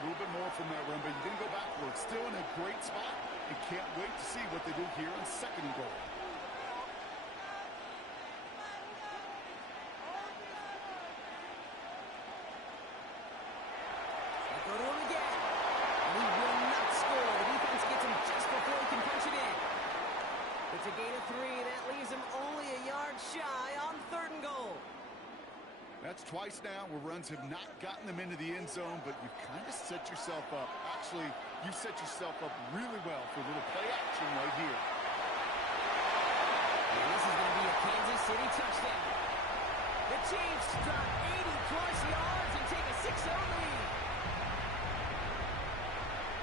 a little bit more from that run, but you didn't go backwards. Still in a great spot, and can't wait to see what they do here on 2nd and goal. Go to him again. And he will not score. The defense gets him just before he can punch it in. It's a gain of 3. That leaves him only a yard shy on 3rd and goal. That's twice now where runs have not gotten them into the end zone, but you've kind of set yourself up. Actually, you've set yourself up really well for a little play action right here. And this is going to be a Kansas City touchdown. The Chiefs drop 80-plus yards and take a 6-0 lead.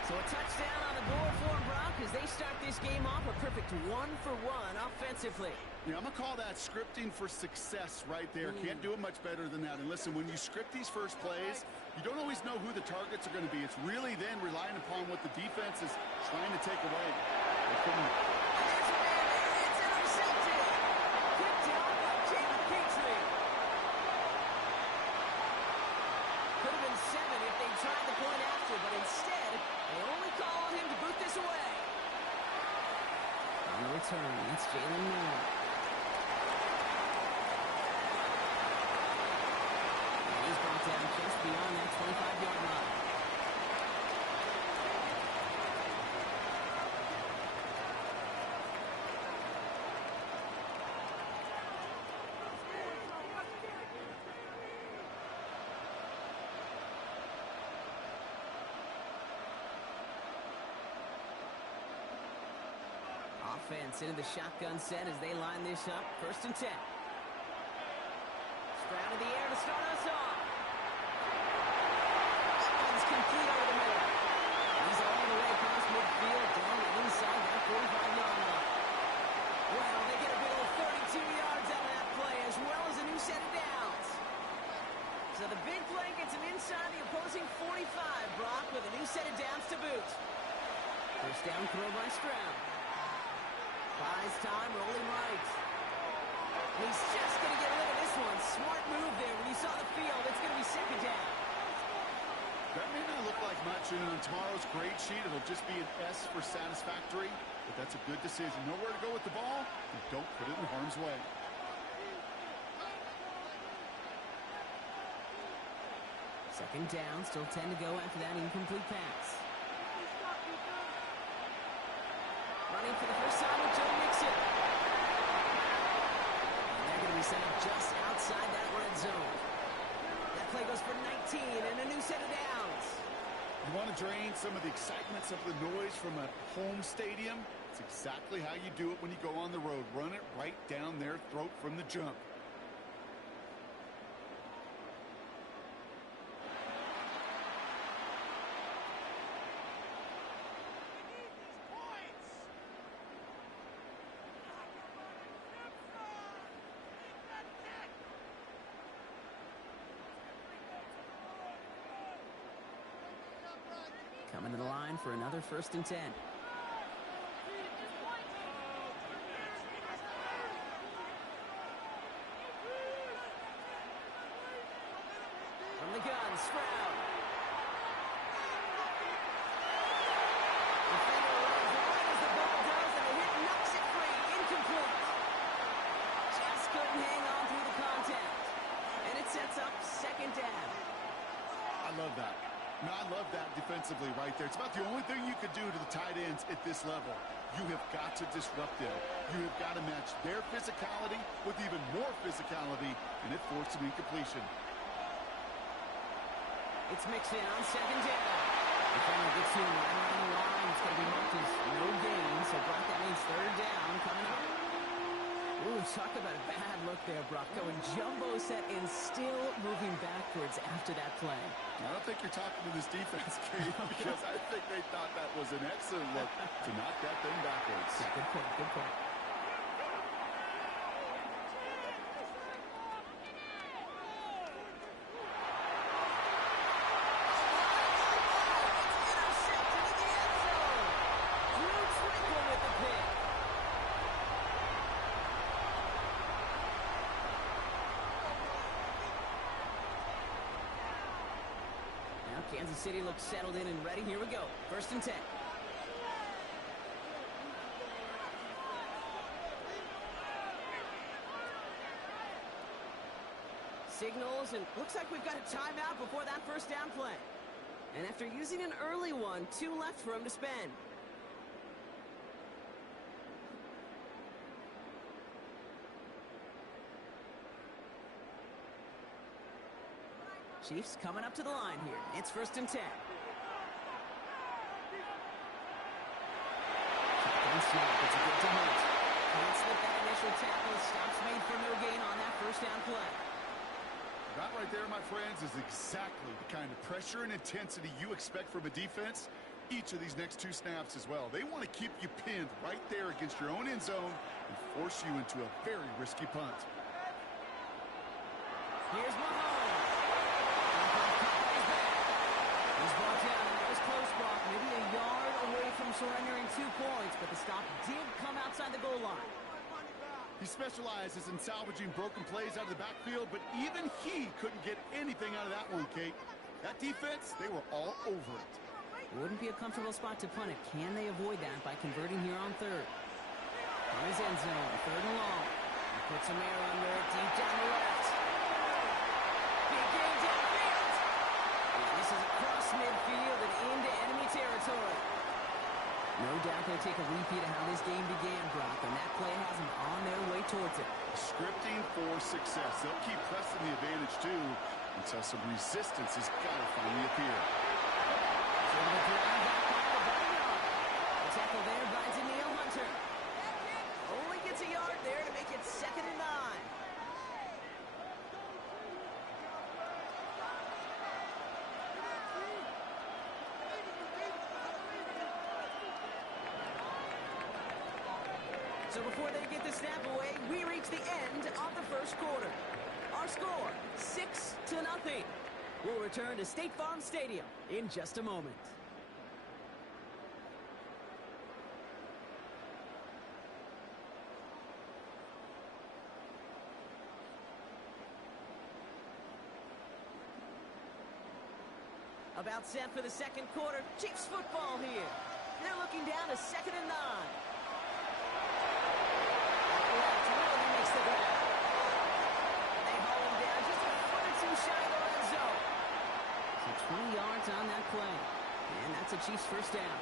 So a touchdown on the board for them, Brock, as they start this game off a perfect 1-for-1 offensively. Yeah, I'm going to call that scripting for success right there. Can't do it much better than that. And listen, when you script these first plays, you don't always know who the targets are going to be. It's really then relying upon what the defense is trying to take away. It's intercepted. Picked out by Jalen Petrie. Could have been 7 if they tried the point after, but instead, they only call on him to boot this away. On the return, it's Jalen Moore. And he's brought down just beyond that 25-yard line. Offense into the shotgun set as they line this up. 1st and 10. Stroud in the air to start us off. That one's complete over the middle. He's all the way across midfield down inside that 45-yard line. Well, they get a big old 32 yards out of that play as well as a new set of downs. So the big play gets him inside the opposing 45, Brock, with a new set of downs to boot. 1st down throw by Stroud. Buys time, rolling right. He's just going to get rid of this one. Smart move there when he saw the field. It's going to be 2nd down. That may not look like much, and on tomorrow's grade sheet, it'll just be an S for satisfactory, but that's a good decision. Know where to go with the ball, and don't put it in harm's way. Second down, still 10 to go after that incomplete pass. Running for the first time with Joe Mixon. And they're going to be set up just outside that red zone. That play goes for 19 and a new set of downs. You want to drain some of the excitement, some of the noise from a home stadium? It's exactly how you do it when you go on the road. Run it right down their throat from the jump. Coming to the line for another 1st and 10. From the gun, Stroud. Defender runs right as the ball does, and the hit knocks it free. Incomplete. Just couldn't hang on through the contact. And it sets up 2nd down. I love that. No, I love that defensively right there. It's about the only thing you could do to the tight ends at this level. You have got to disrupt them. You have got to match their physicality with even more physicality, and it forced an incompletion. It's Mixon on 2nd down. Defender gets to him right around the line. It's going to be marked as no gain, so Brock, that means 3rd down coming up. Ooh, talk about a bad look there, Brock. Going jumbo set and still moving backwards after that play. I don't think you're talking to this defense, Kate, because I think they thought that was an excellent look to knock that thing backwards. Yeah, good point, good point. Kansas City looks settled in and ready. Here we go. 1st and 10. Signals, and looks like we've got a timeout before that 1st down play. And after using an early one, 2 left for him to spend. Chiefs coming up to the line here. It's 1st and 10. Shotgun snap. It's a good to Hunt. Can't slip that initial tackle. Stops made for no gain on that 1st down play. That right there, my friends, is exactly the kind of pressure and intensity you expect from a defense. Each of these next 2 snaps as well. They want to keep you pinned right there against your own end zone and force you into a very risky punt. Here's Mahomes. He's brought down, and that was close, Brock. Maybe a yard away from surrendering 2 points, but the stop did come outside the goal line. He specializes in salvaging broken plays out of the backfield, but even he couldn't get anything out of that one, Kate. That defense, they were all over it. It wouldn't be a comfortable spot to punt it. Can they avoid that by converting here on 3rd? On his end zone, 3rd and long. He puts some air under it, deep down the left. Big game downfield. This is across midfield and into enemy territory. No doubt they'll take a repeat of how this game began, Brock, and that play has them on their way towards it. Scripting for success. They'll keep pressing the advantage, too, until some resistance has got to finally appear. So the ground back by the button. The tackle there by Danielle Hunter. Only gets a yard there to make it 2nd and 9. So before they get the snap away, we reach the end of the 1st quarter. Our score, 6-0. We'll return to State Farm Stadium in just a moment. About set for the 2nd quarter. Chiefs football here. They're looking down to 2nd and 9. So 20 yards on that play. And that's a Chiefs 1st down.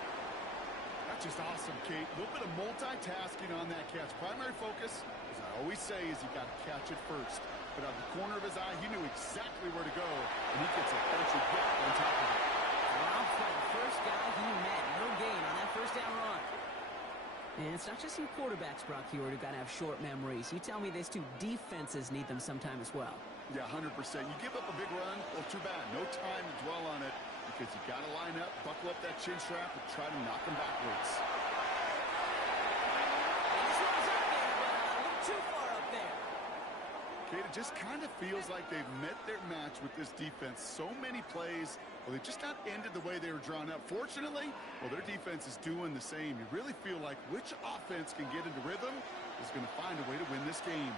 That's just awesome, Kate. A little bit of multitasking on that catch. Primary focus, as I always say, is you got to catch it first. But out of the corner of his eye, he knew exactly where to go, and he gets a bunch of depth on top of it. Rob for the first guy he met. No gain on that 1st down run. And it's not just you quarterbacks, Brock, here who got to have short memories. You tell me these 2 defenses need them sometime as well. Yeah, 100%. You give up a big run, well, too bad. No time to dwell on it because you got to line up, buckle up that chin strap, and try to knock him backwards. And this one's up there, but a little too far up there. Kate, it just kind of feels like they've met their match with this defense. So many plays, well, they just not ended the way they were drawn up. Fortunately, well, their defense is doing the same. You really feel like which offense can get into rhythm is going to find a way to win this game.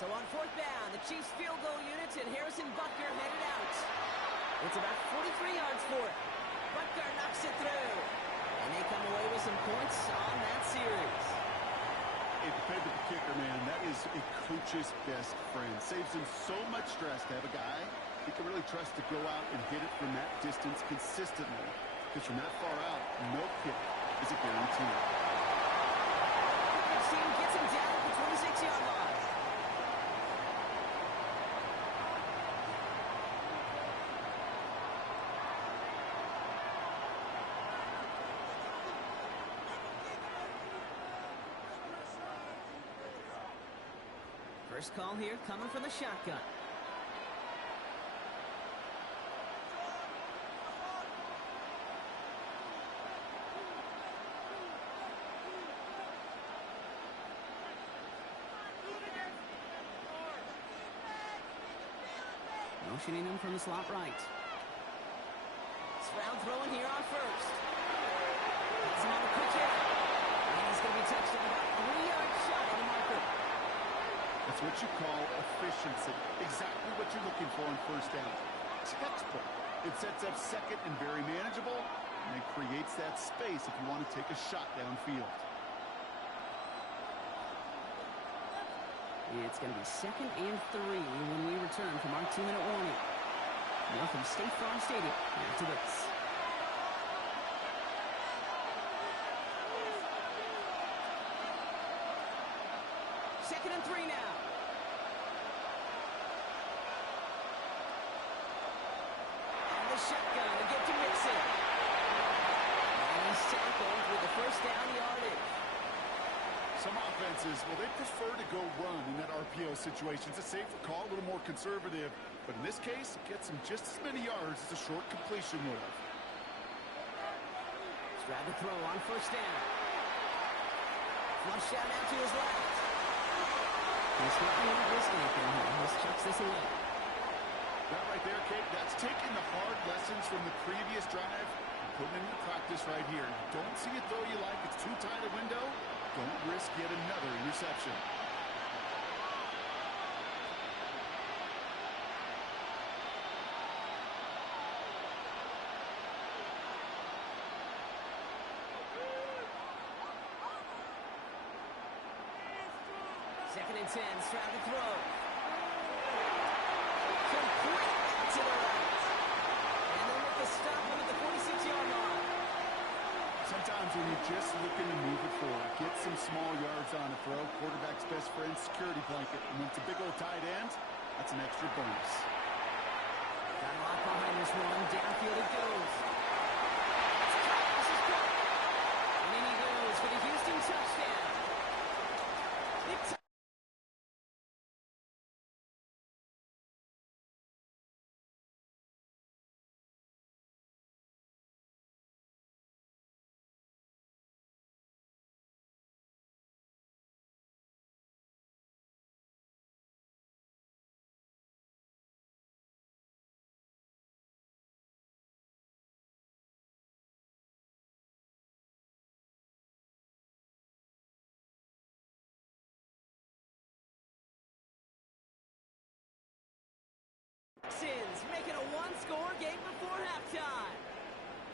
So on 4th down, the Chiefs field goal units and Harrison Butker headed out. It's about 43 yards for it. Butker knocks it through. And they come away with some points on that series. A dependable kicker, man. That is a coach's best friend. Saves him so much stress to have a guy he can really trust to go out and hit it from that distance consistently. Because from that far out, no kick is a guarantee. The team gets him down at the 26-yard line. First call here coming from the shotgun. Motioning him from the slot right. Stroud throwing here on first. That's another quick hit. And he's going to be touched on about 3-yard shy of the marker. That's what you call efficiency. Exactly what you're looking for on first down. Textbook. It sets up second and very manageable, and it creates that space if you want to take a shot downfield. It's going to be 2nd and 3 when we return from our 2-minute warning. More from State Farm Stadium after this. Second and 3 now. And the shotgun to get to Mixon. And he's tackled with the first down yardage. Some offenses, well, they prefer to go run in that RPO situation. It's a safer call, a little more conservative. But in this case, it gets him just as many yards as a short completion move. Stroud to throw on first down. Flush out now to his left. He's not going to risk anything here. He chucks this away. That right there, Kate, that's taking the hard lessons from the previous drive and putting it into practice right here. You don't see a throw you like, it's too tight a window. Don't risk yet another interception. Second and 10, Stroud to throw. Complete to the right. And they'll make the stop at the 46-yard line. Sometimes when you're just looking to move it forward, get some small yards on a throw, quarterback's best friend, security blanket. And when it's a big old tight end, that's an extra bonus. Got a lot behind this one. Downfield it goes. This is good. And in he goes for the Houston touchdown. Making a one-score game before halftime.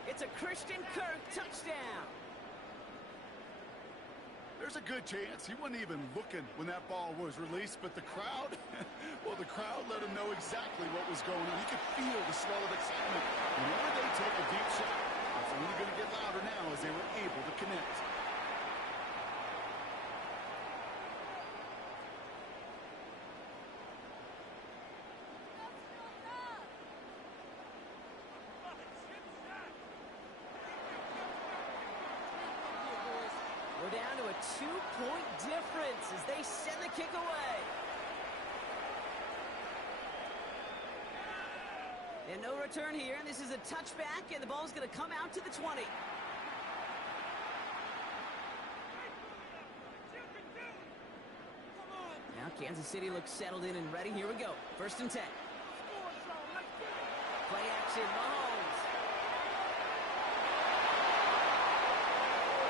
It's a Christian Kirk touchdown. There's a good chance he wasn't even looking when that ball was released, but the crowd, well, the crowd let him know exactly what was going on. You could feel the swell of excitement. Whenever they take a deep shot, it's only going to get louder now as they were able to connect. We're down to a 2-point difference as they send the kick away. And no return here, and this is a touchback, and the ball's going to come out to the 20. Now Kansas City looks settled in and ready. Here we go. 1st and 10. Play action, Mahomes.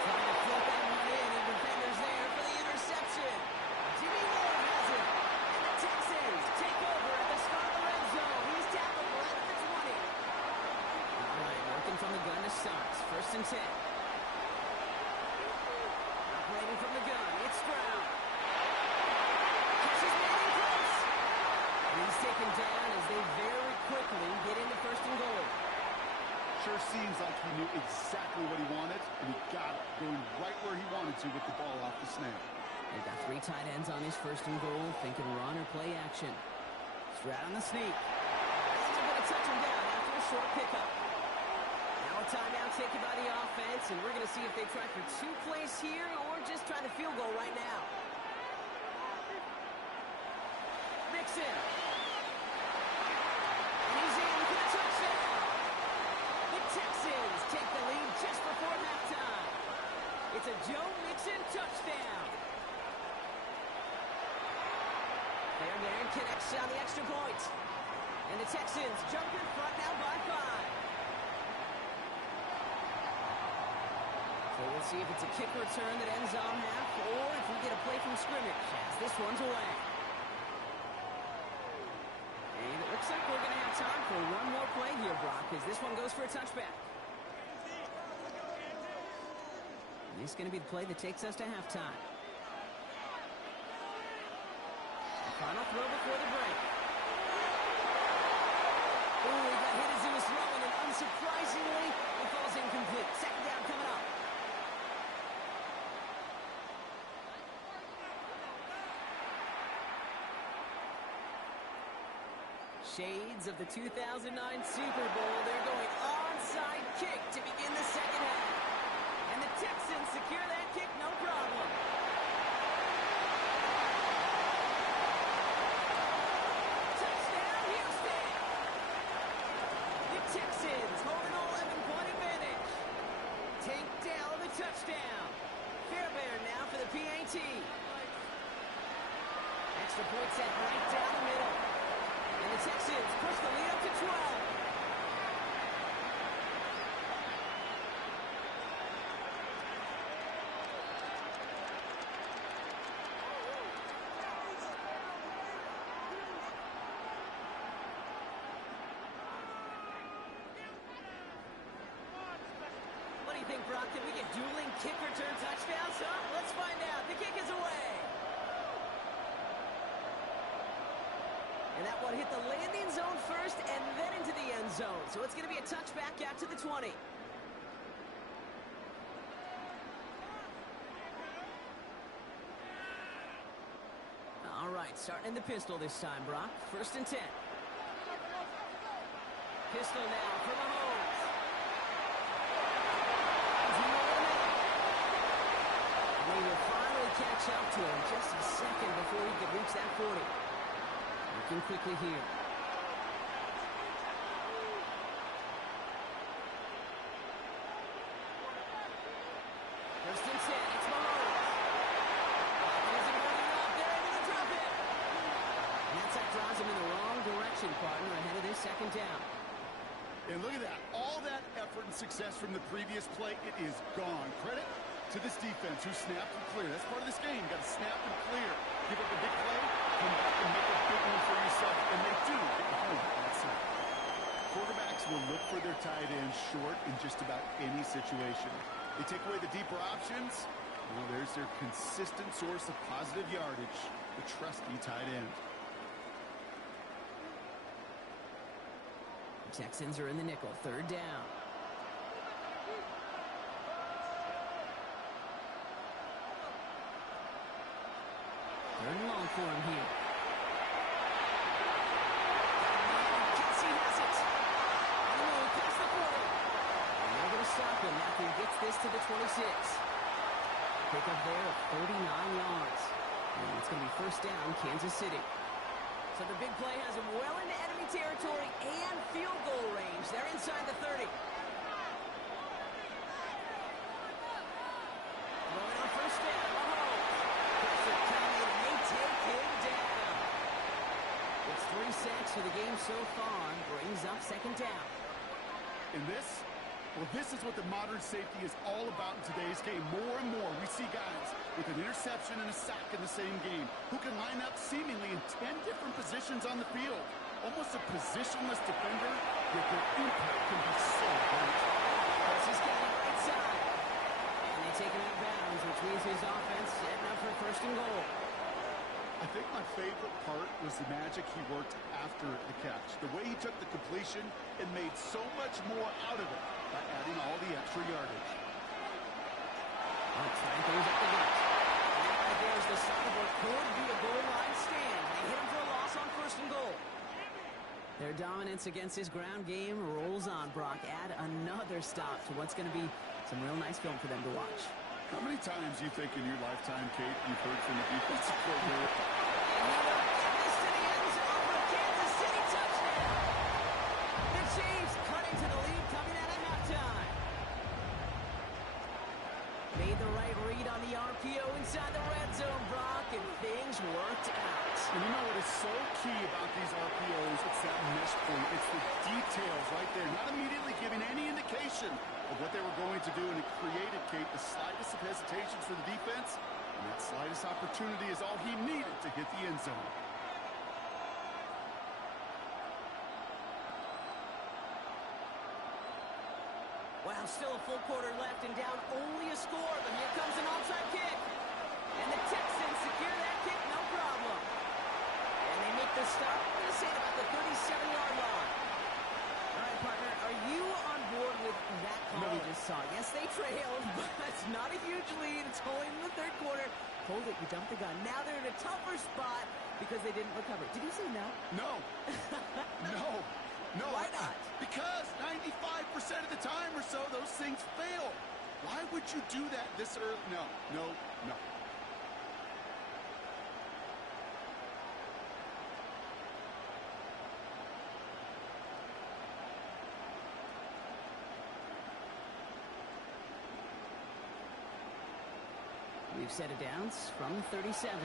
Trying to float that one in, and defenders there for the interception. Jimmy Ward has it. And the Texans take over at the start of the red zone. He's tackled right at the 20. All right, working from the gun to start. 1st and 10. Operating from the gun, it's Stroud. Catches Madden close. And he's taken down as they very quickly get into 1st and goal. Sure seems like he knew exactly what he wanted, and he got it, going right where he wanted to with the ball off the snap. They've got 3 tight ends on his 1st and goal, thinking run or play action. Stroud on the sneak. And they're going to touch him down after a short pickup. Now a timeout taken by the offense, and we're going to see if they try for 2 plays here or just try the field goal right now. Mixon. And he's in for the touchdown. The Texans take the lead just before halftime. It's a Joe Mixon touchdown. There connects on the extra point. And the Texans jump in front now by 5. So we'll see if it's a kick return that ends on half, or if we get a play from scrimmage, as this one's away. And it looks like we're going to have time for one more play here, Brock, as this one goes for a touchback. And this is going to be the play that takes us to halftime. Final throw before the break. Oh, he got hit as he was throwing, and unsurprisingly, it falls incomplete. Second down coming up. Shades of the 2009 Super Bowl. They're going onside kick to begin the second half. And the Texans secure that kick, no problem. Touchdown, Houston! The Texans hold an 11-point advantage. Tank Dell the touchdown. Fairbairn now for the PAT. Extra point set right down the middle. And the Texans push the lead up to 12. What do you think, Brock? Can we get dueling kick return touchdowns, huh? Let's find out. The kick is away. And that one hit the landing zone first and then into the end zone. So it's going to be a touchback out to the 20. All right, starting in the pistol this time, Brock. 1st and 10. Pistol now for Mahomes. And he will finally catch up to him just a second before he could reach that 40. Looking quickly here. First and 10, it's Mahomes. Isn't running up, they're able to drop it. And that drives him in the wrong direction, partner, ahead of this second down. And look at that. All that effort and success from the previous play, it is gone. Credit to this defense who snapped and cleared. That's part of this game. Got to snap and clear. Give up a big play, come back and make a big one for yourself. And they do get home on that side. Quarterbacks will look for their tight ends short in just about any situation. They take away the deeper options. Well, there's their consistent source of positive yardage, the trusty tight end. Texans are in the nickel. 3rd down. Third and long for him here. Kelsey has it. Oh, past the 40. And they're going to stop him after he gets this to the 26. Pick up there of 39 yards. And it's going to be 1st down, Kansas City. So the big play has him well into enemy territory and field goal range. They're inside the 30. Throwing on 1st down, Mahomes. Pressure coming, and they take him down. It's 3 sacks for the game so far. Brings up 2nd down. And this? Well, this is what the modern safety is all about in today's game. More and more, we see guys with an interception and a sack in the same game who can line up seemingly in 10 different positions on the field. Almost a positionless defender, yet their impact can be so great. This is getting right side. And they take him out of bounds, which means his offense setting up for 1st and goal. I think my favorite part was the magic he worked after the catch. The way he took the completion and made so much more out of it by adding all the extra yardage. Tying things up the gut. And that right there is the sign of what could be a goal line stand. They hit him for a loss on 1st and goal. Their dominance against this ground game rolls on, Brock. Add another stop to what's going to be some real nice film for them to watch. How many times do you think in your lifetime, Kate, you've heard from the defensive coordinator? Another this to the end zone for a Kansas City touchdown. The Chiefs cut into the lead coming out of halftime. Made the right read on the RPO inside the red zone, Brock, and things worked out. And you know what is so key about these RPOs? It's that mesh point. It's the details right there. Not immediately giving any indication of what they were going to do, and it created, Kate, the slightest of hesitations for the defense. And that slightest opportunity is all he needed to hit the end zone. Wow, still a full quarter left and down only a score, but here comes an onside kick. And the Texans secure that kick, no problem. And they make the stop, I'm going to say, about the 37-yard line. All right, partner, are you on board with that call we just saw? Yes, they trailed, but it's not a huge lead. It's only in the third quarter. Hold it, you jumped the gun. Now they're in a tougher spot because they didn't recover. Did you say no? No. No. No. Why not? Because 95% of the time or so, those things fail. Why would you do that this early? No, no, no. We've set it downs from 37.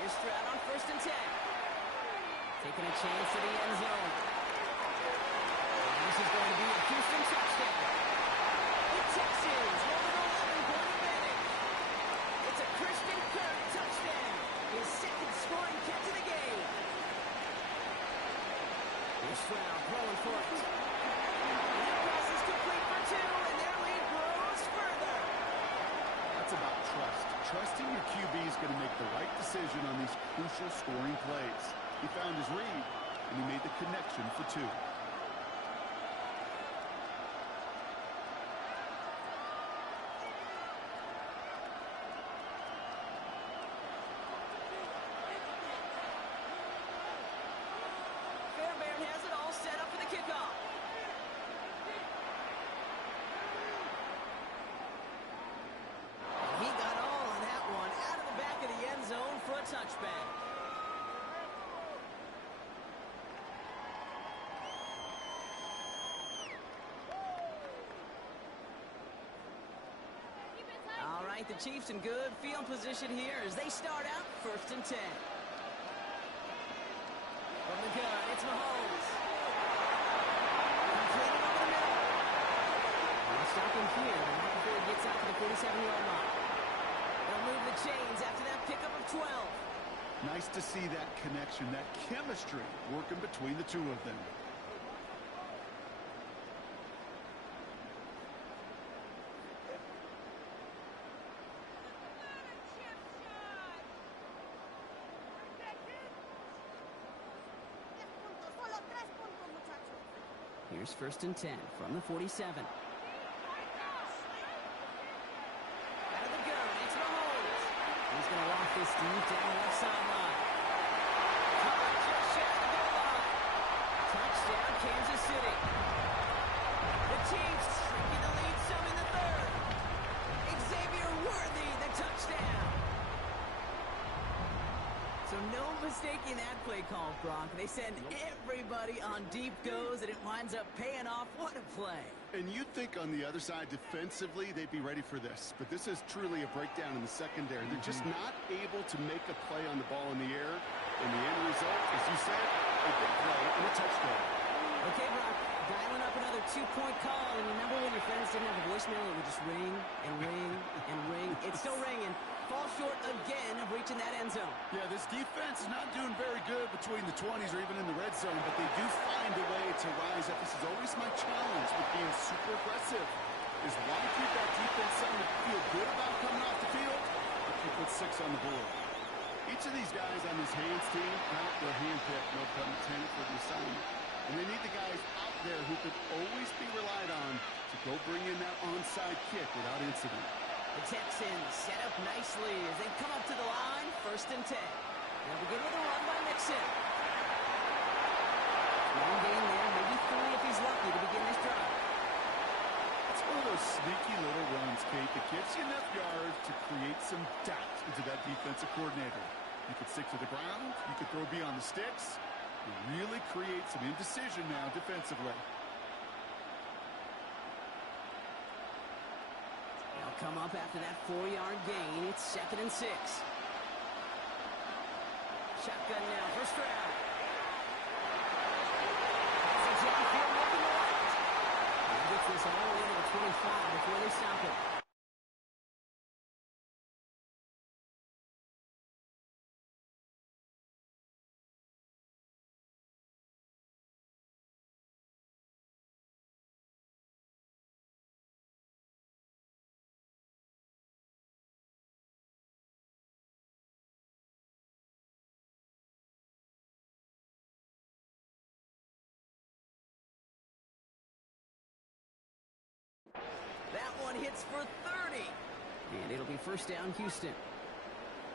Here's Stroud on 1st and 10. Taking a chance to the end zone. And this is going to be a Houston touchdown. The Texans hold an 11-point advantage. It's a Christian Kirk touchdown. His second scoring catch of the game. Here's Stroud throwing for it. And that pass is complete for 2, and their lead grows further. That's about trust. Trusting your QB is going to make the right decision on these crucial scoring plays. He found his read, and he made the connection for 2. Fairbairn has it all set up for the kickoff. He got all of that one out of the back of the end zone for a touchback. All right, the Chiefs in good field position here as they start out 1st and 10. From the gun, it's Mahomes. Completed over the middle. They'll stop him here, but not before he gets out to the 47-yard line. They'll move the chains after that pickup of 12. Nice to see that connection, that chemistry working between the two of them. Here's 1st and 10 from the 47. Out of the gun, it's Mahomes. He's going to walk this deep down the left sideline. Caught just shy of the goal line. Touchdown, Kansas City. The Chiefs shrinking the lead some in the third. Xavier Worthy, the touchdown. So no mistaking that play call, Brock. They send everybody on deep goes, and it winds up paying off. What a play. And you'd think on the other side, defensively, they'd be ready for this. But this is truly a breakdown in the secondary. They're just not able to make a play on the ball in the air. And the end result, as you said, a big play and a touchdown. Okay, Brock, dialing up another 2-point call. And remember when your friends didn't have a voicemail, it would just ring and ring and ring. It's still ringing. Fall short again of reaching that end zone. Yeah, this defense is not doing very good between the 20s or even in the red zone, but they do find a way to rise up. This is always my challenge with being super aggressive, is why keep that defense something to feel good about coming off the field if you put 6 on the board. Each of these guys on this hands team, they're handpicked, no pun intended, for the assignment. And they need the guys out there who could always be relied on to go bring in that onside kick without incident. The Texans set up nicely as they come up to the line, 1st and 10. They'll begin with a run by Mixon. Long game there, maybe 3 if he's lucky to begin this drive. It's one of those sneaky little runs, Kate, that gives you enough yards to create some doubt into that defensive coordinator. You could stick to the ground, you could throw beyond the sticks, and really create some indecision now defensively. Come up after that 4-yard gain. It's 2nd and 6. Shotgun now, first round. That's a downfield looking to left. And he gets this all the way to the 25 before they stop it. That one hits for 30. And it'll be first down, Houston.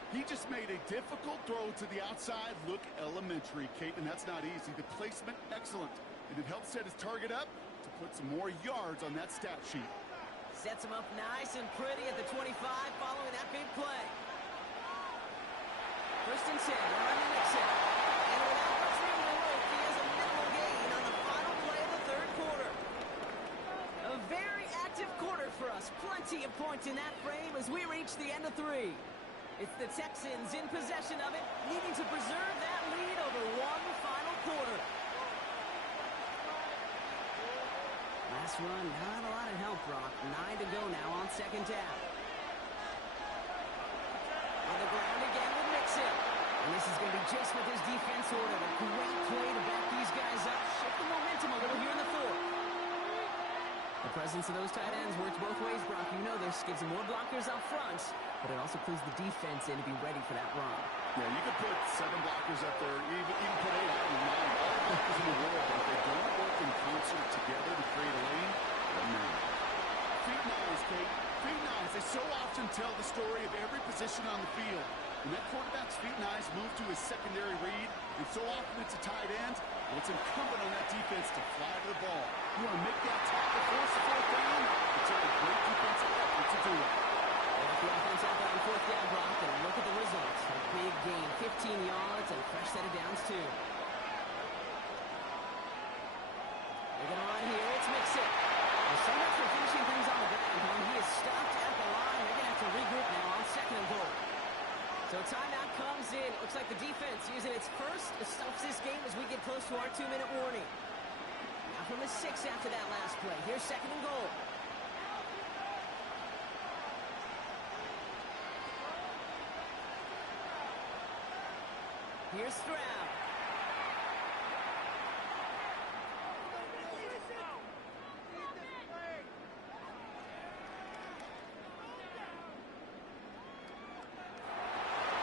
He just made a difficult throw to the outside. Look elementary, Kate, and that's not easy. The placement, excellent. And it helps set his target up to put some more yards on that stat sheet. Sets him up nice and pretty at the 25 following that big play. First and 10, running Nixon. And without much room to work, he has a minimal gain on the final play of the third quarter. A very active quarter for us. Plenty of points in that frame as we reach the end of 3. It's the Texans in possession of it, needing to preserve that lead over one final quarter. Last run, not a lot of help, Brock. 9 to go now on second down. On the ground again with Nixon. And this is going to be just what this defense ordered. A great play to back these guys up. Shift the momentum a little here in the fourth. The presence of those tight ends works both ways, Brock. You know this. Gives them more blockers up front, but it also clues the defense in to be ready for that run. Yeah, you could put 7 blockers up there, even put 8. I don't mind all the blockers in the world, but if they don't work in concert together to create a lane, then man. Feet and eyes, Kate. Feet and eyes. They so often tell the story of every position on the field. When that quarterback's feet and eyes move to his secondary read, and so often it's a tight end, well, it's incumbent on that defense to fly to the ball. You want to make that tackle, force the fourth down, it's a great defensive effort to do it. The offense out there on fourth down, Brock, and look at the results. A big gain, 15 yards, and a fresh set of downs, too. They're going to run here. It's Mixon. Well, so much for finishing things on the ground. He is stopped at the line. They're going to have to regroup now on second and goal. So timeout comes in. It looks like the defense using its first stops this game as we get close to our 2-minute warning. Now from the 6 after that last play. Here's second and goal. Here's Stroud.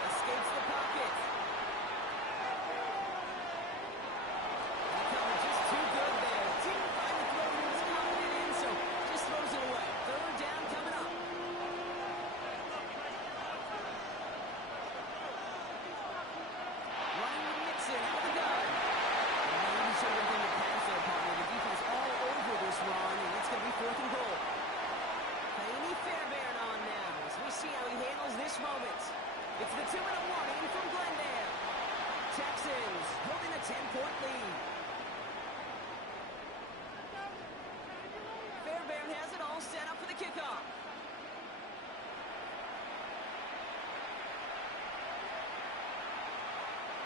Escapes the pocket. That cover just too good there. Didn't find the throw he was confident in, so just throws it away. Third down coming up. Running with Nixon out the gun. And maybe should have been the pass there, partner. The defense all over this run, and it's going to be fourth and goal. Amy Fairbairn on now as we see how he handles this moment. It's the 2-minute warning from Glendale. Texans holding a 10-point lead. Fairbairn has it all set up for the kickoff.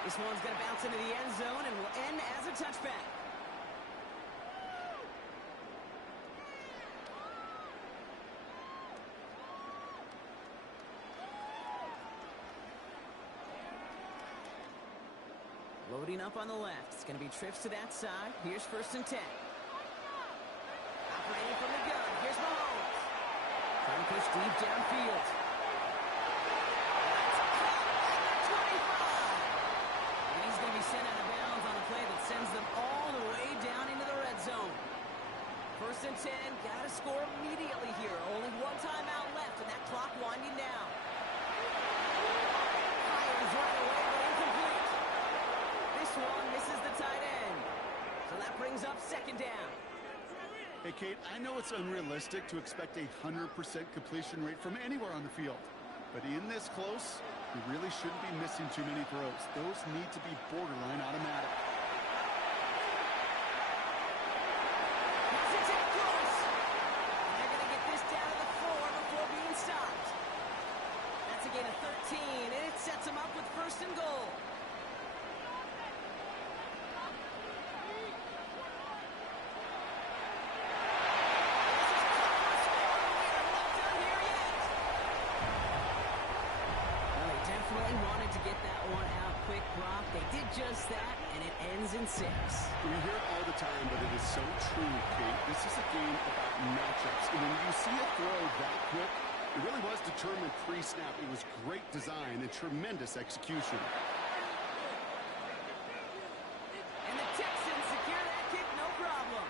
This one's going to bounce into the end zone and will end as a touchback. Loading up on the left. It's going to be trips to that side. Here's first and 10. Operating from the gun. Here's Mahomes. Trying to push deep downfield. That's caught at the 25. And he's going to be sent out of bounds on a play that sends them all the way down into the red zone. First and 10. Got to score immediately here. Only one timeout left, and that clock winding down. Fires right away, but incomplete. This one misses the tight end. So that brings up second down. Hey, Kate, I know it's unrealistic to expect a 100% completion rate from anywhere on the field. But in this close, you really shouldn't be missing too many throws. Those need to be borderline automatic. Hesitate close. And they're going to get this down to the 4 before being stopped. That's a gain of 13, and it sets them up with first and goal. quick, Brock. They did just that, and it ends in 6. We hear it all the time, but it is so true, Kate. This is a game about matchups. And when you see a throw that quick, it really was determined pre-snap. It was great design and tremendous execution. And the Texans secure that kick, no problem.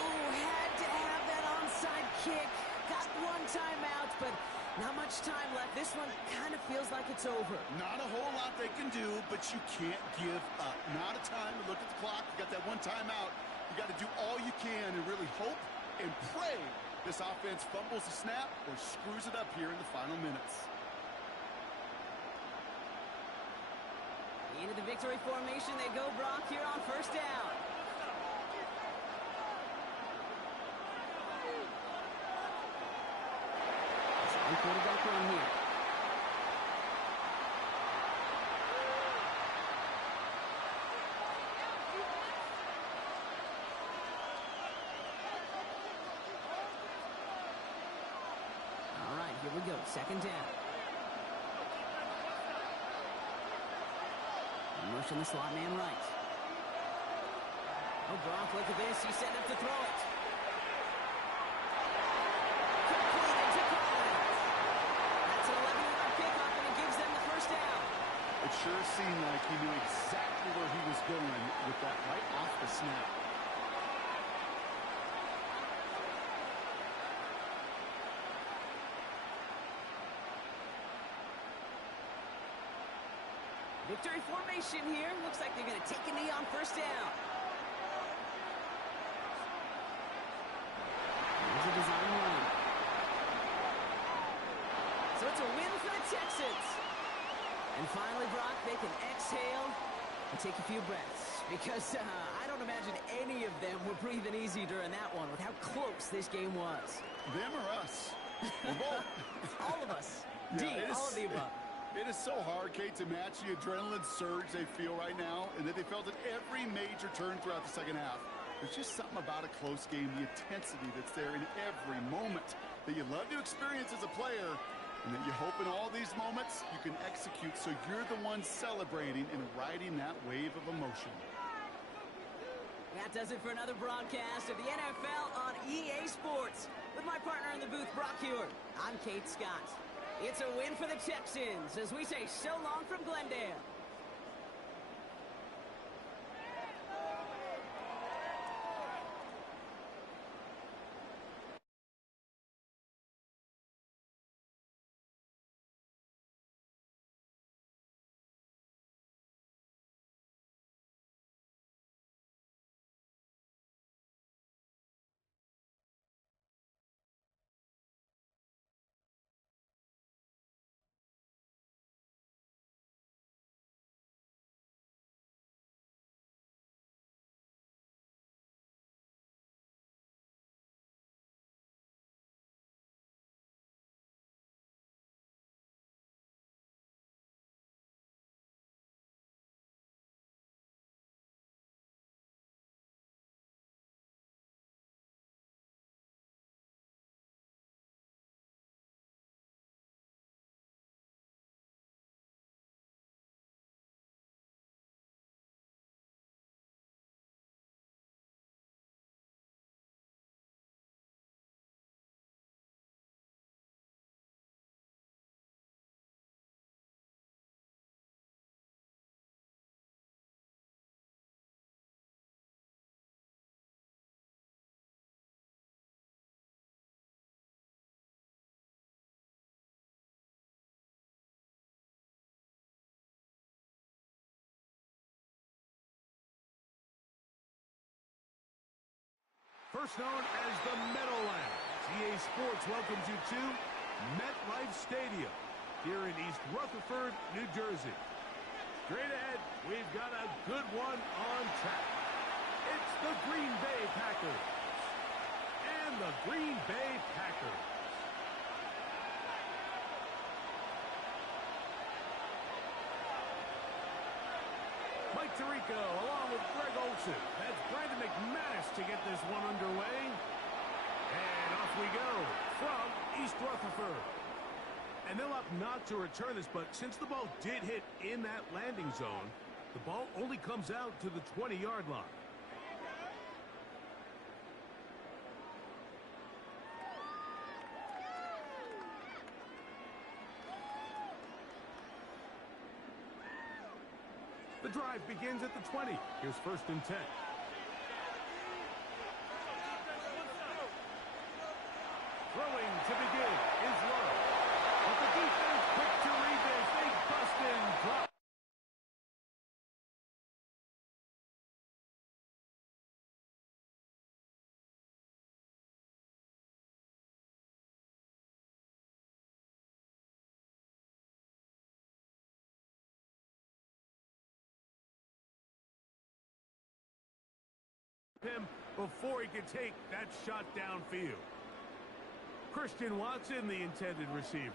Oh, had to have that onside kick. Got one timeout, but not much time left. This one kind of feels like it's over. Not a whole lot they can do, but you can't give up. Not a time to look at the clock. You got that one timeout. You got to do all you can and really hope and pray this offense fumbles the snap or screws it up here in the final minutes. Into the victory formation they go, Brock, here on first down. One quarterback run here. All right, here we go. Second down. Motion the slot man right. Oh, Brock, look at this. He's setting up to throw it. Completed to Collins. That's an 11-yard pickup, and it gives them the first down. It sure seemed like he knew exactly where he was going with that right off the snap. Victory formation here. Looks like they're going to take a knee on first down. Here's a design run. So it's a win for the Texans. And finally, Brock, they can exhale and take a few breaths. Because I don't imagine any of them were breathing easy during that one with how close this game was. Them or us? We're both. All of us. Yeah, all of the above. It is so hard, Kate, to match the adrenaline surge they feel right now, and that they felt at every major turn throughout the second half. There's just something about a close game, the intensity that's there in every moment that you love to experience as a player, and that you hope in all these moments you can execute so you're the one celebrating and riding that wave of emotion. That does it for another broadcast of the NFL on EA Sports. With my partner in the booth, Brock Huard, I'm Kate Scott. It's a win for the Texans as we say so long from Glendale. First known as the Meadowlands, EA Sports welcomes you to MetLife Stadium here in East Rutherford, New Jersey. Straight ahead, we've got a good one on tap. It's the Green Bay Packers and the Green Bay Packers. Mike Tirico, along with Greg Olson. That's Brandon McManus to get this one underway. And off we go from East Rutherford. And they'll opt not to return this, but since the ball did hit in that landing zone, the ball only comes out to the 20-yard line. The drive begins at the 20. Here's 1st and 10. Throwing to begin is Love. But the defense quick to read this. They bust in, drop. Him before he could take that shot downfield. Christian Watson, the intended receiver.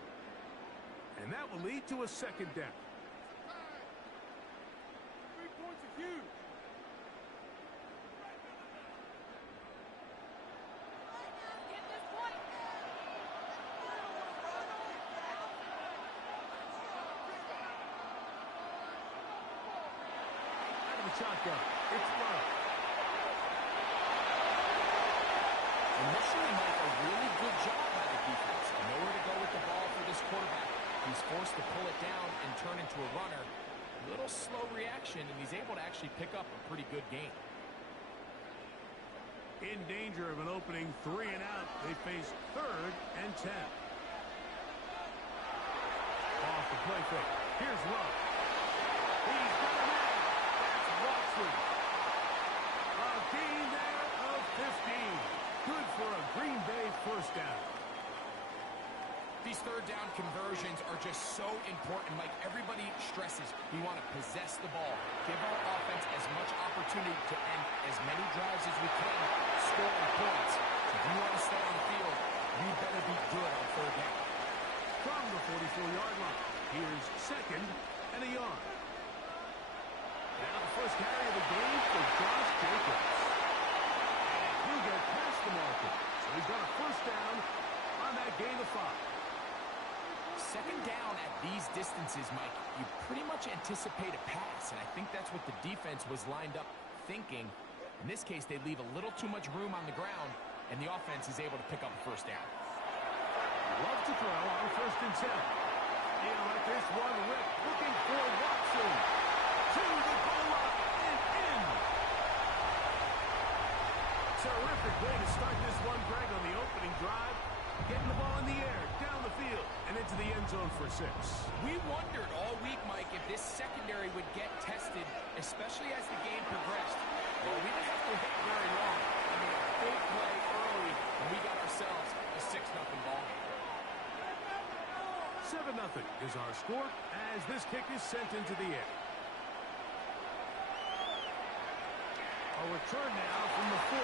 And that will lead to a 2nd down. 3 points are huge. Get this point. Out of the shotgun, it's Love. Initially, Mike, a really good job by the defense. Nowhere to go with the ball for this quarterback. He's forced to pull it down and turn into a runner. Little slow reaction, and he's able to actually pick up a pretty good game. In danger of an opening 3 and out, they face 3rd and 10. Off the play fake. Here's Love. He's got a man. That's Watson. A gain there of 15. Good for a Green Bay 1st down. These 3rd down conversions are just so important. Like everybody stresses, we want to possess the ball, give our offense as much opportunity to end as many drives as we can, scoring points. So if you want to stay on the field, you better be good on 3rd down. From the 44-yard line, here's 2nd and a yard. Now the first carry of the game for Josh Jacobs. He'll get past the marker. So he's got a 1st down on that gain of 5. 2nd down at these distances, Mike, you pretty much anticipate a pass, and I think that's what the defense was lined up thinking. In this case, they leave a little too much room on the ground, and the offense is able to pick up a 1st down. Love to throw on 1st and 10. He'll let this one rip, looking for Watson. To the goal line and in. Terrific way to start this one, Greg, on the opening drive. Getting the ball in the air, down the field, and into the end zone for 6. We wondered all week, Mike, if this secondary would get tested, especially as the game progressed. Well, we didn't have to wait very long. I mean, a big play early, and we got ourselves a 6-0 ball game. 7-0 is our score as this kick is sent into the air. A return now from the 4.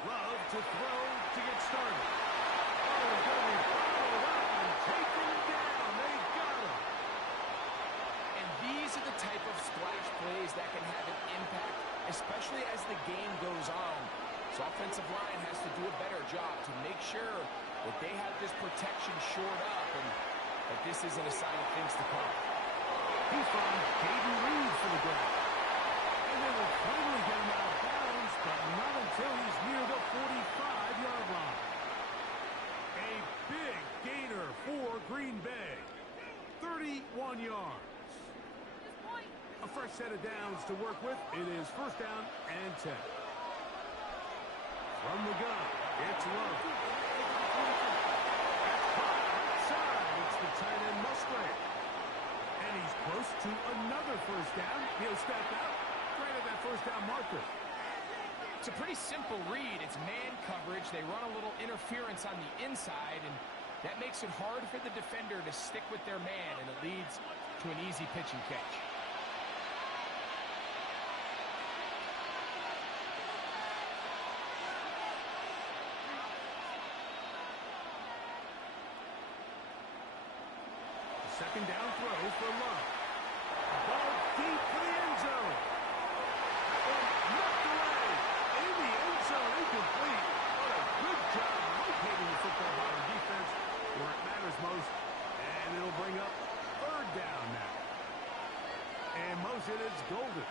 Love to throw to get started. Oh, going to be followed up and taken down. They got him. And these are the type of splash plays that can have an impact, especially as the game goes on. So offensive line has to do a better job to make sure that they have this protection shored up and that this isn't a sign of things to come. He found Hayden Reed for the grab. And they will finally get him out of bounds, but not until he's near the 45-yard line. A big gainer for Green Bay. 31 yards. A fresh set of downs to work with. It is 1st down and 10. From the gun, it's Love. That's caught outside. It's the tight end Musgrave. And he's close to another 1st down. He'll step out right at that 1st down marker. It's a pretty simple read. It's man coverage. They run a little interference on the inside, and That makes it hard for the defender to stick with their man, and it leads to an easy pitch and catch. Second down throw for Love. Ball deep for the end zone. Knocked away. In the end zone, incomplete. What a good job locating the football by the defense where it matters most. And it'll bring up third down now. And motion is golden.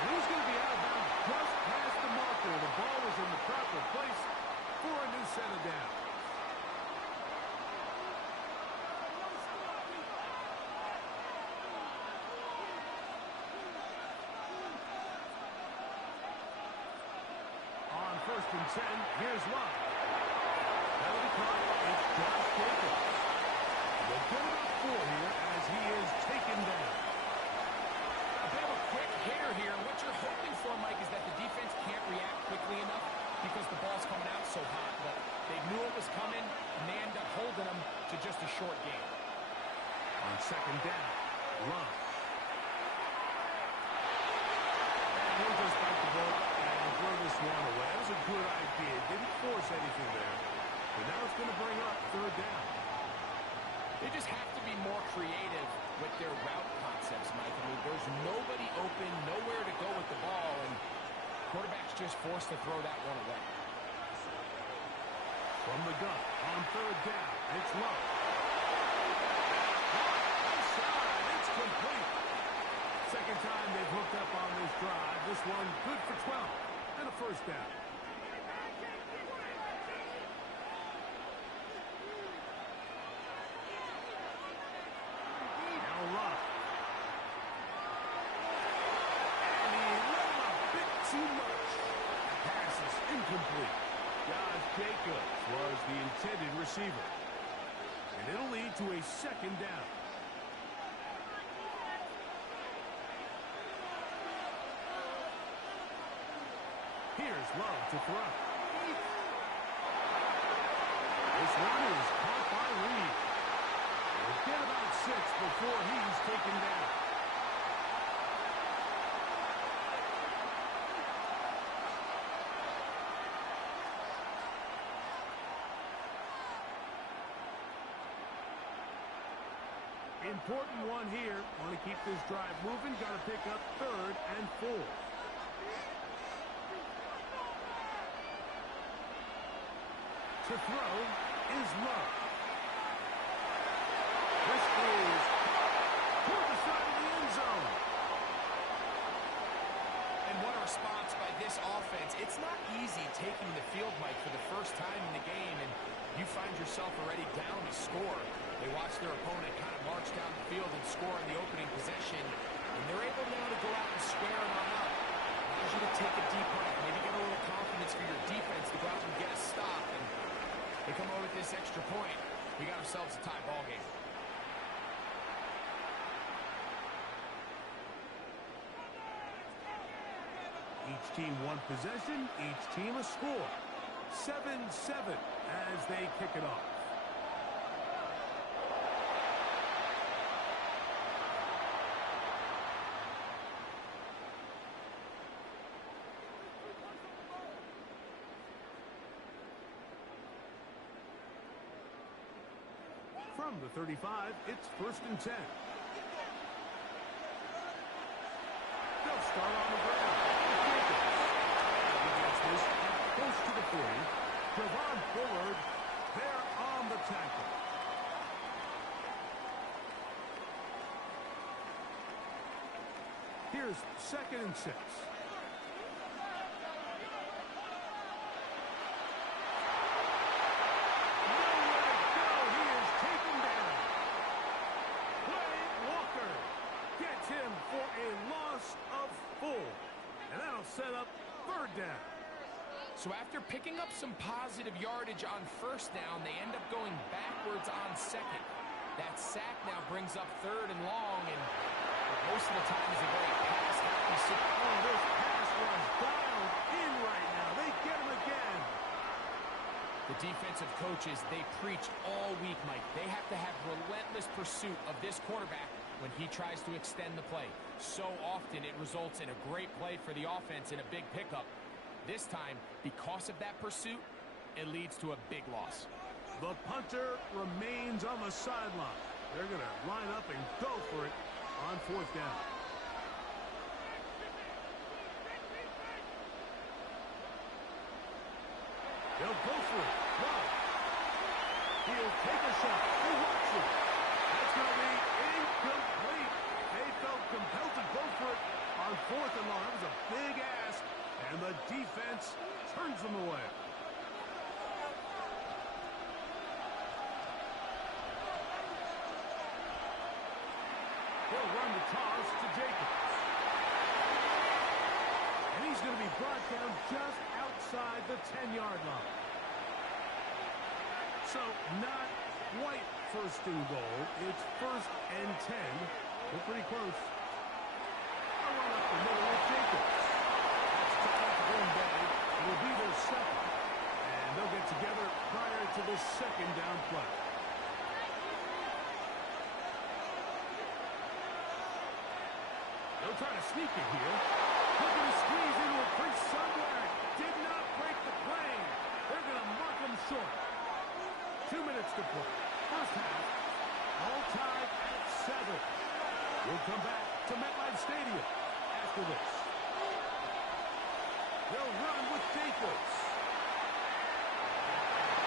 He's going to be out of bounds just past the marker. The ball is in the proper place for a new set of downs. On 1st and 10, here's Love. That'll be caught. It's Josh Jacobs. They'll get about 4 here as he is taken down. A bit of a quick hitter here. What you're hoping for, Mike, is that the defense can't react quickly enough because the ball's coming out so hot. But they knew it was coming, and they end up holding them to just a short game. On 2nd down, Love. And he'll just bite the ball and throw this one away. That was a good idea. Didn't force anything there. But now it's going to bring up 3rd down. They just have to be more creative with their route concepts, Mike. I mean, there's nobody open, nowhere to go with the ball, and quarterback's just forced to throw that one away. From the gun, on 3rd down, it's Love. Outside, it's complete. Second time they've hooked up on this drive. This one good for 12 and a 1st down. Incomplete. Josh Jacobs was the intended receiver. And it'll lead to a 2nd down. Here's Love to throw. This one is caught by Reed. He'll get about 6 before he's taken down. Important one here. Want to keep this drive moving. Got to pick up 3rd and 4. To throw is Love. This is toward the side of the end zone. And what a response by this offense. It's not easy taking the field, Mike, for the first time in the game, and you find yourself already down to score. They watch their opponent kind of march down the field and score in the opening possession, and they're able now to go out and square it on up. Allows you to take a deep breath, maybe get a little confidence for your defense to go out and get a stop, and they come over with this extra point. We got ourselves a tie ball game. Each team one possession, each team a score. 7-7 as they kick it off. From the 35, it's 1st and 10. They'll start on the ground. He gets this close to the 40. Javon Bullard there on the tackle. Here's 2nd and 6. Set up 3rd down. So after picking up some positive yardage on 1st down, they end up going backwards on 2nd. That sack now brings up 3rd and long, and most of the time is a very pass-happy situation. Oh, this pass rush dialed in right now. They get him again. The defensive coaches, they preached all week, Mike. They have to have relentless pursuit of this quarterback when he tries to extend the play. So often it results in a great play for the offense and a big pickup. This time, because of that pursuit, it leads to a big loss. The punter remains on the sideline. They're going to line up and go for it on 4th down. They'll go for it. Wow. He'll take a shot. He wants it. That's going to be incomplete. They felt compelled to go for it on 4th and long. That was a big ask, and the defense turns them away. He'll run the toss to Jacobs. And he's going to be brought down just outside the 10-yard line. So not quite 1st and goal. It's 1st and 10. They're pretty close. A run up the middle with Jacobs. That's tied up Green Bay. It'll be their 2nd. And they'll get together prior to the 2nd down play. They'll try to sneak it here. They're going to squeeze into a crease somewhere. Did not break the plane. They're going to mark them short. 2 minutes to play. First half, all tied at 7. We'll come back to MetLife Stadium after this. They'll run with Jacobs.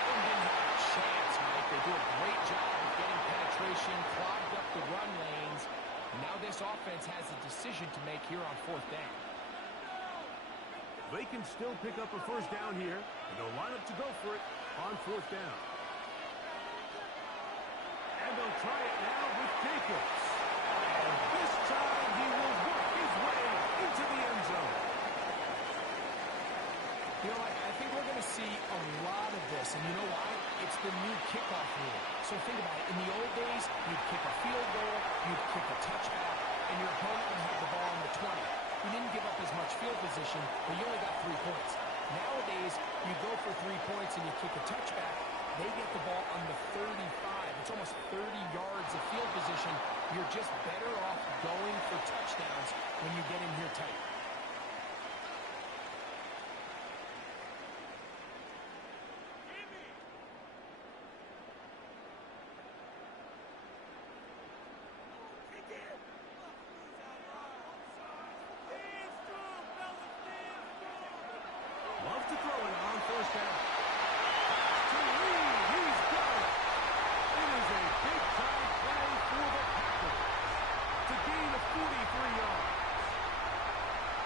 Didn't have a chance, Mike. They do a great job of getting penetration, clogged up the run lanes. Now this offense has a decision to make here on 4th down. They can still pick up a 1st down here, and they'll line up to go for it on 4th down. And they'll try it now with Jacobs. And this time he will work his way into the end zone. You know, I think we're going to see a lot of this, and you know why? It's the new kickoff rule. So think about it. In the old days, you'd kick a field goal, you'd kick a touchback, and your opponent would have the ball on the 20. You didn't give up as much field position, but you only got 3 points. Nowadays, you go for 3 points and you kick a touchback, they get the ball on the 35. It's almost 30 yards of field position. You're just better off going for touchdowns when you get in here tight. Love to throw it on 1st down. To Reed, he's got it. It is a big-time play for the Packers to gain a 43 yards.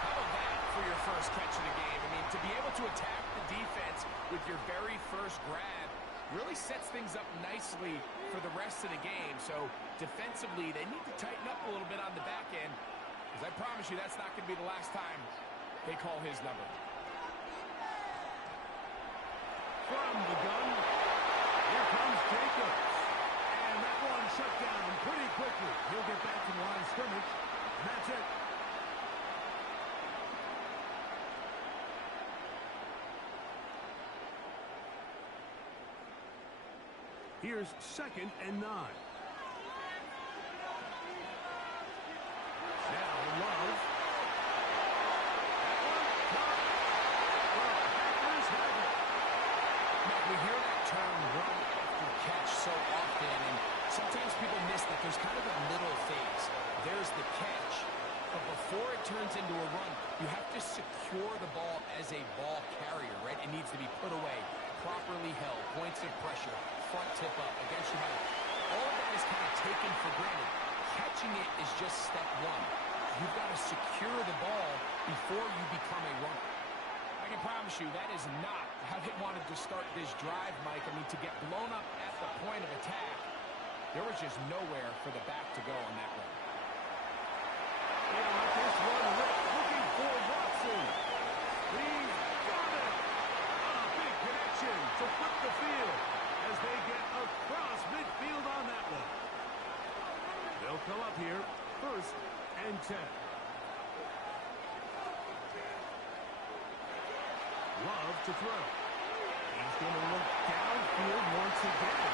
How about that for your first catch of the game? I mean, to be able to attack the defense with your very first grab really sets things up nicely for the rest of the game. So defensively, they need to tighten up a little bit on the back end, because I promise you that's not going to be the last time they call his number. From the gun, here comes Jacobs. And that one shut down pretty quickly. He'll get back to the line of scrimmage, and that's it. Here's 2nd and 9. Now Love. We hear that term run after catch so often, and sometimes people miss that there's kind of a middle phase. There's the catch, but before it turns into a run, you have to secure the ball as a ball carrier, right? It needs to be put away, properly held, points of pressure, front tip up, against your body. All of that is kind of taken for granted. Catching it is just step 1. You've got to secure the ball before you become a runner. I can promise you that is not how they wanted to start this drive, Mike. I mean, to get blown up at the point of attack, there was just nowhere for the back to go on that run. This one looking for Watson. He's got it. A big connection to flip the field as they get across midfield on that one. They'll come up here 1st and 10. Love to throw. He's going to look downfield once again.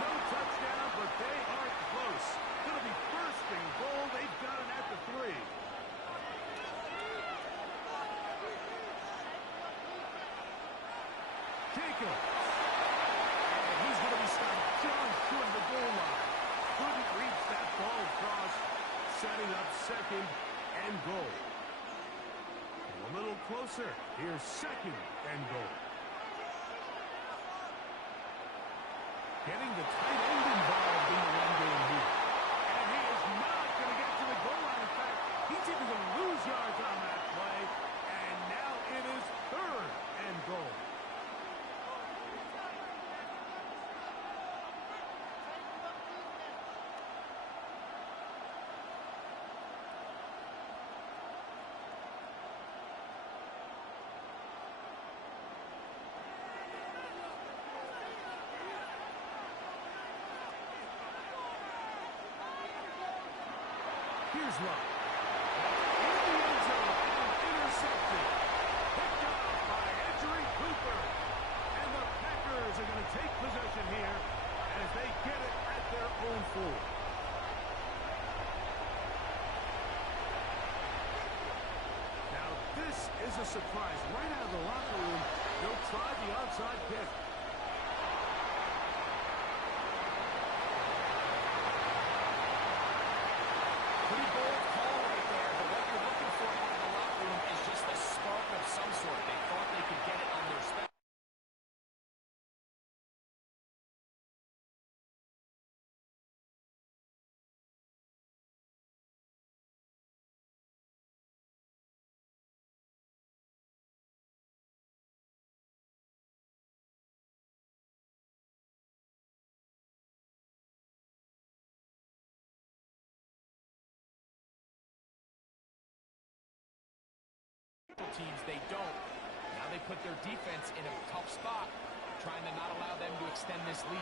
No touchdown, but they are close. Going to be first and goal. They've got it at the 3. Jacobs. And he's going to be stopped just short of the goal line. Couldn't reach that ball across, setting up second and goal. A little closer. Here's second and goal. Getting the tight end involved in the run game here. And he is not going to get to the goal line. In fact, he's even going to lose yards on that play. And now it is third and goal. Here's Love. In the end zone and intercepted. Picked off by Edgerrin Cooper. And the Packers are going to take possession here as they get it at their own 4. Now this is a surprise. Right out of the locker room, they'll try the onside kick. Pretty bold call right there, but what you're looking for out of the locker room is just a spark of some sort. They thought they could get it on their spec. Teams, they don't. Now they put their defense in a tough spot, trying to not allow them to extend this lead.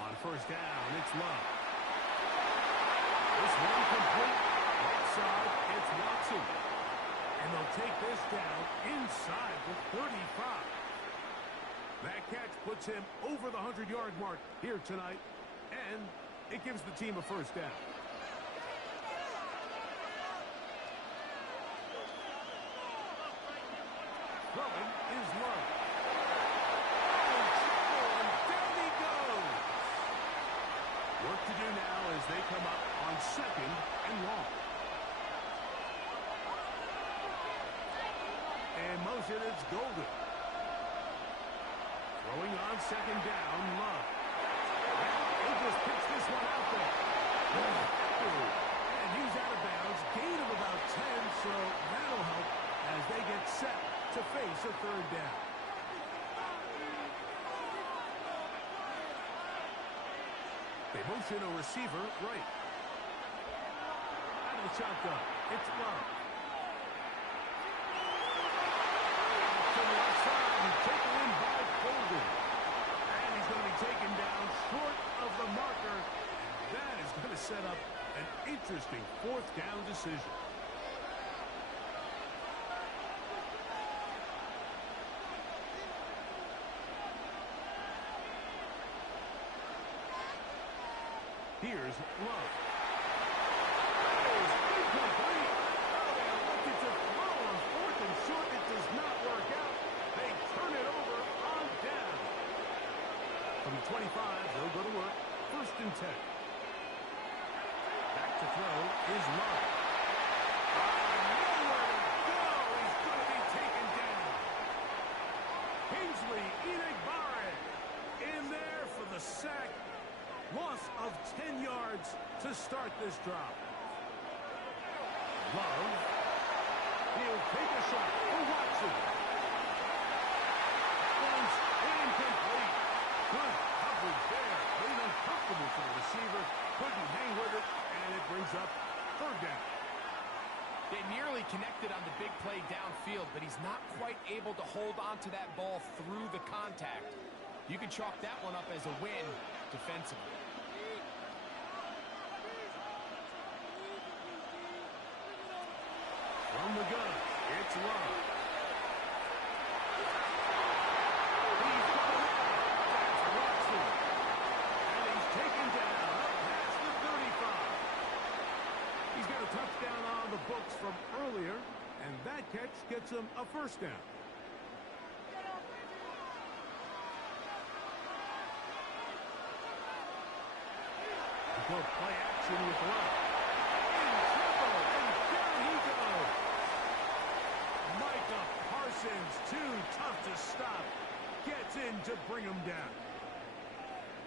On first down, it's Love. This one complete. Right side, it's Watson. And they'll take this down inside the 35. That catch puts him over the 100-yard mark here tonight, and it gives the team a first down. Throwing is Love. Oh, trouble, and down he goes. Work to do now as they come up on second and long. And motion, it's Golden. Throwing on second down, Love. He just picks this one out there. And he's out of bounds. Gain of about 10, so that'll help as they get set to face a third down. They motion a receiver right. Out of the shotgun, it's Love. To the left side, and taken in by Golden. And he's going to be taken down short of the marker. That is going to set up an interesting fourth down decision. Here's Love. That is incomplete. Oh, they elected to throw on fourth and short. It does not work out. They turn it over on down. From the 25, they'll go to work. First and 10. Back to throw is Love. Nowhere to go. He's going to be taken down. Kingsley Enagbare in there for the sack. Loss of 10 yards to start this drive. Love. He'll take a shot for Watson. One's incomplete. Good coverage there. Made uncomfortable for the receiver. Couldn't hang with it, and it brings up third down. They nearly play downfield, but he's not quite able to hold on to that ball through the contact. You can chalk that one up as a win defensively. From the gun, it's Love. He's going out. That's Watson. And he's taken down up past the 35. He's got a touchdown on the books from earlier, and that catch gets him a first down. Go play action with Love. In trouble, and down he goes. Micah Parsons, too tough to stop, gets in to bring him down.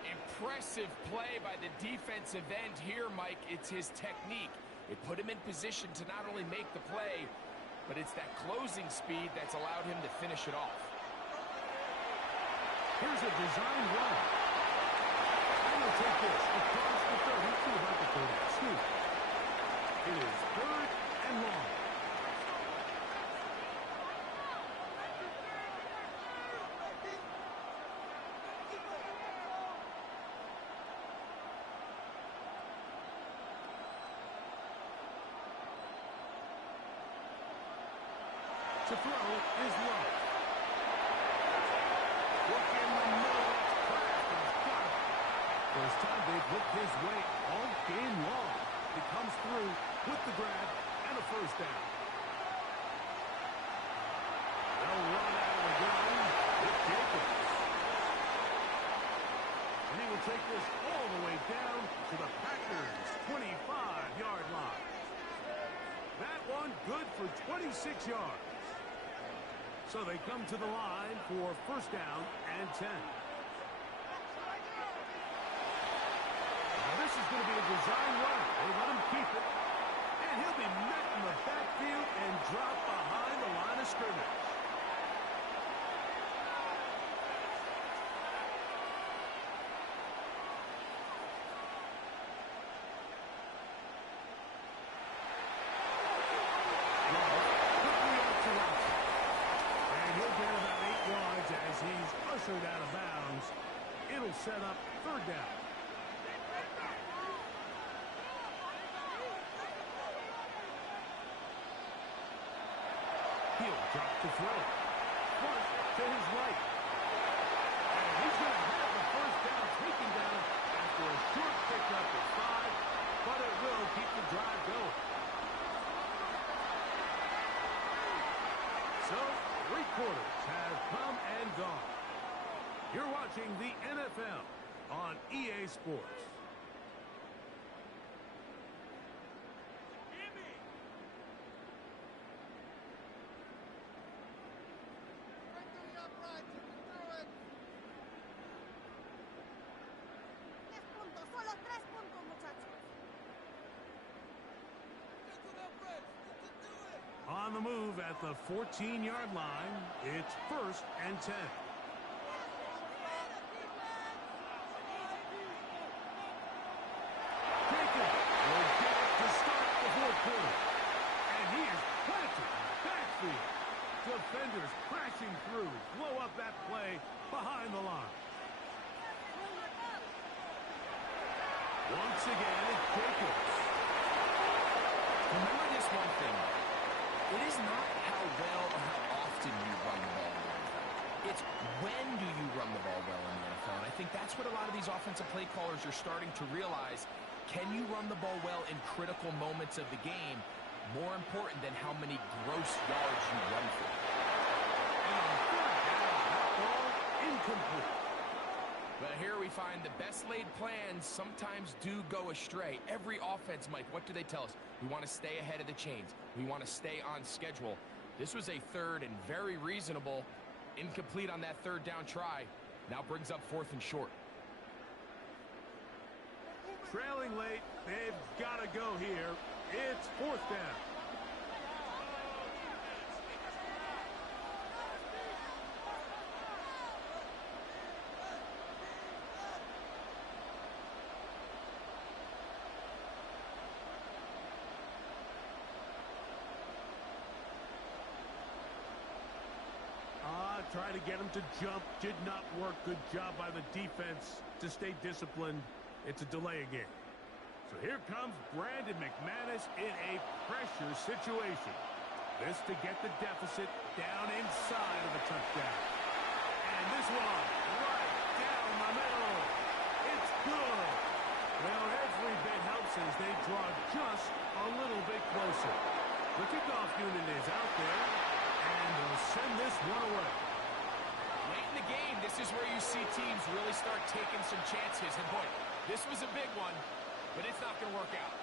Impressive play by the defensive end here, Mike. It's his technique. It put him in position to not only make the play, but it's that closing speed that's allowed him to finish it off. Here's a design run. And he'll take this across the 30 to about the 32. It is 3rd and long. To throw is Love. Look in the middle. Craft has got it. First time they've whipped his way all game long. He comes through with the grab and a first down. They'll run out of the ground with Jacobs. And he will take this all the way down to the Packers' 25-yard line. That one good for 26 yards. So they come to the line for first down and 10. Now this is going to be a design run. They let him keep it. And he'll be met in the backfield and dropped behind the line of scrimmage. Ushered out of bounds. It'll set up third down. He'll drop the throw. Front to his right. And he's going to have the first down taken down after a short pickup at 5, but it will keep the drive going. So, 3 quarters have come and gone. You're watching the NFL on EA Sports. On the move at the 14-yard line, it's 1st and 10. And he is planted in the backfield. Defenders crashing through, blow up that play behind the line. Once again, it's Jacobs. Remember this one thing. It is not how well or how often you run the ball in the NFL. It's when do you run the ball well in the NFL. And I think that's what a lot of these offensive play callers are starting to realize. Can you run the ball well in critical moments of the game? More important than how many gross yards you run for. And on third down, that ball incomplete. But here we find the best laid plans sometimes do go astray. Every offense, Mike, what do they tell us? We want to stay ahead of the chains. We want to stay on schedule. This was a third and very reasonable. Incomplete on that third down try. Now brings up 4th and short. Trailing late, they've got to go here. It's 4th down. trying to get him to jump. Did not work. Good job by the defense to stay disciplined. It's a delay again. So here comes Brandon McManus in a pressure situation. This to get the deficit down inside of a touchdown. And this one right down the middle. It's good. Well, every bit helps as they draw just a little bit closer. The kickoff unit is out there, and they'll send this one away. Late in the game, this is where you see teams really start taking some chances. And boy, this was a big one, but it's not going to work out.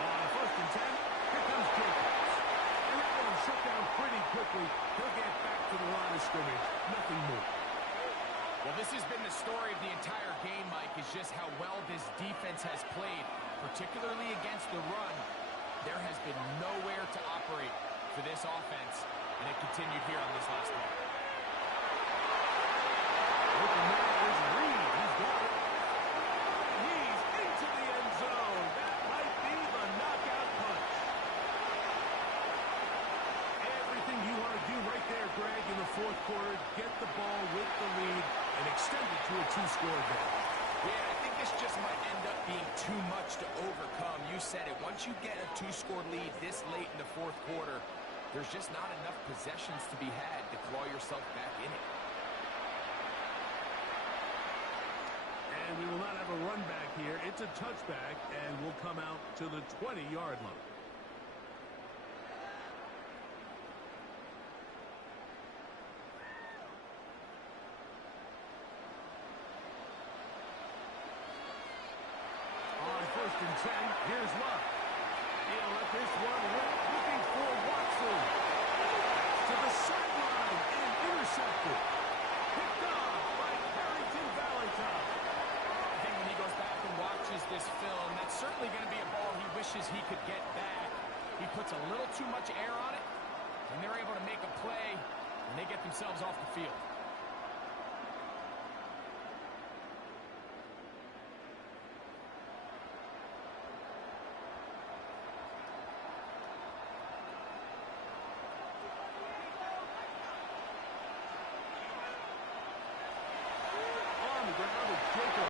On 1st and 10, here comes Jacobs. And that one shut down pretty quickly. He'll get back to the line of scrimmage. Nothing more. Well, this has been the story of the entire game, Mike, is just how well this defense has played, particularly against the run. There has been nowhere to operate for this offense, and it continued here on this last one. Open man is Reed. He's got it. He's into the end zone. That might be the knockout punch. Everything you want to do right there, Greg, in the fourth quarter. Get the ball with the lead and extend it to a two-score advantage. Yeah, I think this just might end up being too much to overcome. You said it. Once you get a two-score lead this late in the fourth quarter, there's just not enough possessions to be had to claw yourself back in it. And we will not have a run back here. It's a touchback, and we'll come out to the 20-yard line. On 1st and 10, here's Love. He'll let this one rip, looking for Watson. To the sideline and intercepted. Picked off by Carrington Valentine. I think when he goes back and watches this film, that's certainly going to be a ball he wishes he could get back. He puts a little too much air on it, and they're able to make a play, and they get themselves off the field.